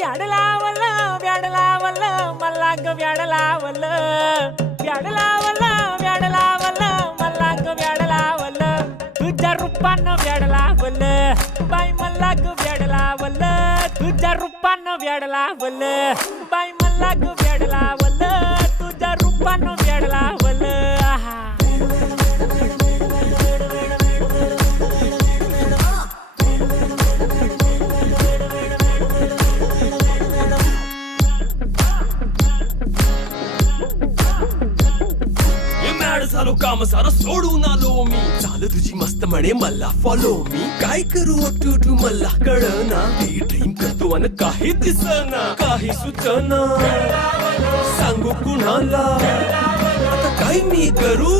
व्याड लावलं मला ग व्याड लावलं मला ग व्याड लावलं तुझ्या रूपानं व्याड लावलं बाई मला ग व्याड लावलं तुझ्या रूपानं व्याड लावलं बाई मला ग व्याड लावलं तुझ्या रूपानं व्याड लावलं आहा झालो काम सारं सोडून आलो मी चाल तुझी मस्त म्हणे मला फॉलो मी काय करू टू मला कळना ती ड्रीम करतो आणि काही दिसना काही सुचना सांगू कुणाला आता काय मी करू